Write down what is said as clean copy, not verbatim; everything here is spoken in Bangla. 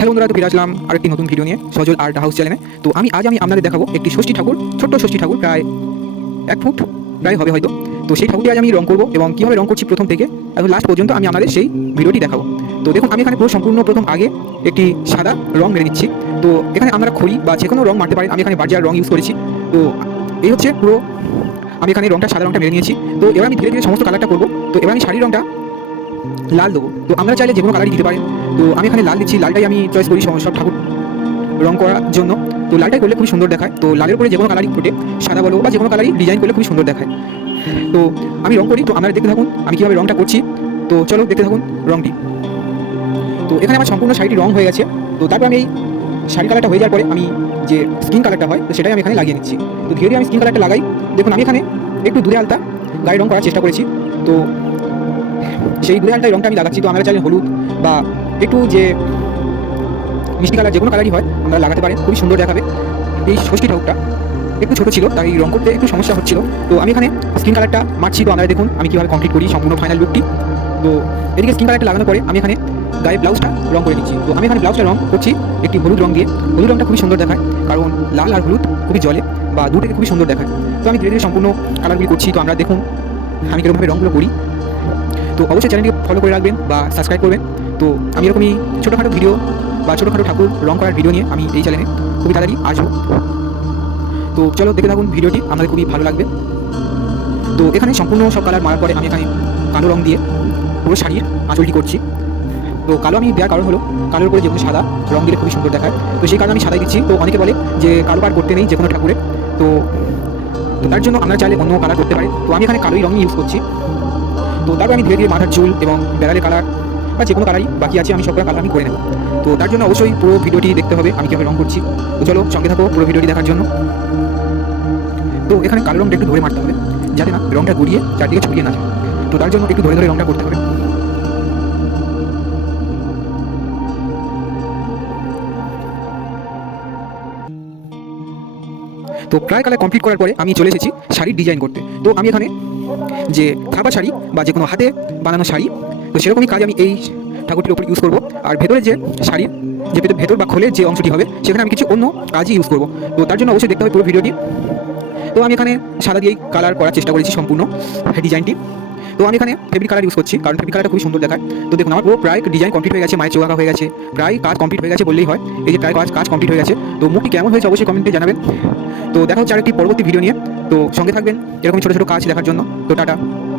হ্যালো বন্ধুরা, তো ফিরে আসলাম আরেকটি নতুন ভিডিও নিয়ে সজল আর্ট হাউস চ্যানেলে। তো আজ আমি আপনাদের দেখাবো একটি ষষ্ঠী ঠাকুর, ছোট্ট ষষ্ঠী ঠাকুর, প্রায় 1 ফুট প্রায় হবে হয়তো। তো সেই ঠাকুরটি আজ আমি রং করবো এবং কীভাবে রং করছি প্রথম থেকে এবং লাস্ট পর্যন্ত আমি আপনাদের সেই ভিডিওটি দেখাবো। তো দেখুন, আমি এখানে পুরো সম্পূর্ণ প্রথম আগে একটি সাদা রং মেরে নিচ্ছি। তো এখানে আপনারা খড়ি বা যে কোনো রং মারতে পারেন, আমি এখানে বার্জার রং ইউজ করেছি। তো এই হচ্ছে পুরো, আমি এখানে সাদা রংটা মেরে নিয়েছি। তো এবার আমি ধীরে ধীরে সমস্ত কালারটা করবো। তো এবার আমি শাড়ির রংটা লাল দেবো। তো আমরা চাইলে যে কোনো কালারই দিতে পারেন। তো আমি এখানে লাল দিচ্ছি, লালটাই আমি চয়েস করি সব ঠাকুর রং করার জন্য। তো লালটাই করলে খুবই সুন্দর দেখায়। তো লালের উপরে যে কোনো কালারই ফুটে, সাদা বলো বা যে কোনো কালারই ডিজাইন করলে খুবই সুন্দর দেখায়। তো আমি রং করি, তো আপনারা দেখতে থাকুন আমি কীভাবে রংটা করছি। তো চলো দেখতে থাকুন রংটি। তো এখানে আমার সম্পূর্ণ শাড়িটি রং হয়ে গেছে। তো তারপর আমি এই শাড়ি কালারটা হয়ে যাওয়ার পরে আমি যে স্কিন কালারটা হয়, তো সেটাই আমি এখানে লাগিয়ে নিচ্ছি। তো ধীরে ধীরে আমি স্কিন কালারটা লাগাই। দেখুন, আমি এখানে একটু দূরে আলতা গায়ে রং করার চেষ্টা করেছি। তো সেই দূরে আলতায় রংটা আমি লাগাচ্ছি। তো আমরা চাইলে হলুদ বা একটু যে মিষ্টি কালার, যে কোনো কালারই হয় আমরা লাগাতে পারেন, খুবই সুন্দর দেখাবে। এই ষষ্ঠী ঠাকুরটা একটু ছোটো ছিল, তাই রং করতে একটু সমস্যা হচ্ছিল। তো আমি এখানে স্কিন কালারটা মারছি। তো আপনারা দেখুন আমি কীভাবে কমপ্লিট করি সম্পূর্ণ ফাইনাল লুকটি। তো এদিকে স্কিন কালারটা লাগানোর পরে আমি এখানে গায়ে ব্লাউজটা রং করে নিচ্ছি। তো আমি এখানে ব্লাউজটা রং করছি একটি হলুদ রং দিয়ে। হলুদ রংটা খুবই সুন্দর দেখায়, কারণ লাল আর হলুদ খুবই জলে বা দু থেকে খুবই সুন্দর দেখায়। তো আমি ধীরে ধীরে সম্পূর্ণ কালারগুলি করছি। তো আমরা দেখুন আমি কীরকমভাবে রঙগুলো করি। তো অবশ্যই চ্যানেলটিকে ফলো করে রাখবেন বা সাবস্ক্রাইব করবেন। তো আমি এরকমই ছোটোখাটো ভিডিও বা ছোটোখাটো ঠাকুর রং করার ভিডিও নিয়ে আমি এই চ্যানেলে খুবই তাড়াতাড়ি আসবো। তো চলো দেখে থাকুন ভিডিওটি, আমাদের খুবই ভালো লাগবে। তো এখানে সম্পূর্ণ সব কালার মারার পরে আমি এখানে কালো রং দিয়ে পুরো শাড়ির আঁচলটি করছি। তো কালো আমি দেওয়ার কারণ হলো কালোর উপরে যে কোনো সাদা রং দিলে খুবই সুন্দর দেখায়। তো সেই কারণে আমি সাদাই দিচ্ছি। তো অনেকে বলে যে কালো কালার করতে নেই যে কোনো ঠাকুরে। তো তার জন্য আমরা চাইলে অন্য কালার করতে পারি। তো আমি এখানে কালোই রঙই ইউজ করছি। তো তারপর আমি ধীরে ধীরে মাথার চুল এবং বেড়ালের কালার বা যে কোনো কালারই বাকি আছে আমি সবগুলো কালার আমি করে নেব। তো তার জন্য অবশ্যই পুরো ভিডিওটি দেখতে হবে আমি কীভাবে রং করছি। তো চলো সঙ্গে থাকো পুরো ভিডিওটি দেখার জন্য। তো এখানে কালো রঙটা একটু ধরে মারতে হবে, যাতে না রঙটা গড়িয়ে চারদিকে ছড়িয়ে না যায়। তো তার জন্য একটু ধরে ধরে রঙটা করতে হবে। তো প্রায় কালার কমপ্লিট করার পরে আমি চলে এসেছি শাড়ির ডিজাইন করতে। তো আমি এখানে যে থাপা শাড়ি বা যে কোনো হাতে বানানো শাড়ি, তো সেরকমই কাজ আমি এই ঠাকুরটির ওপর ইউজ করবো। আর ভেতরে যে শাড়ির যে ভেতর বা খোলের যে অংশটি হবে, সেখানে আমি কিছু অন্য কাজই ইউজ করবো। তো তার জন্য অবশ্যই দেখতে হবে পুরো ভিডিওটি। তো আমি এখানে সাদা দিয়েই কালার করার চেষ্টা করেছি সম্পূর্ণ ডিজাইনটি। তো আমি এখানে ফেব্রিক কালার ইউজ করছি, কারণ ফেব্রিক কালারটা খুবই সুন্দর দেখায়। তো দেখুন আমার পুরো প্রায় ডিজাইন কমপ্লিট হয়ে গেছে, মায়ের চোখ আঁকা হয়ে গেছে, প্রায় কাজ কমপ্লিট হয়ে গেছে বললেই হয়। এই যে প্রায় কাজ কমপ্লিট হয়ে গেছে। তো মুখটি কেমন হয়েছে অবশ্যই কমেন্টে জানাবেন। তো দেখা হচ্ছে আরেকটি পরবর্তী ভিডিও নিয়ে। তো সঙ্গে থাকবেন এরকম ছোটো ছোটো কাজ দেখার জন্য। তো টাটা।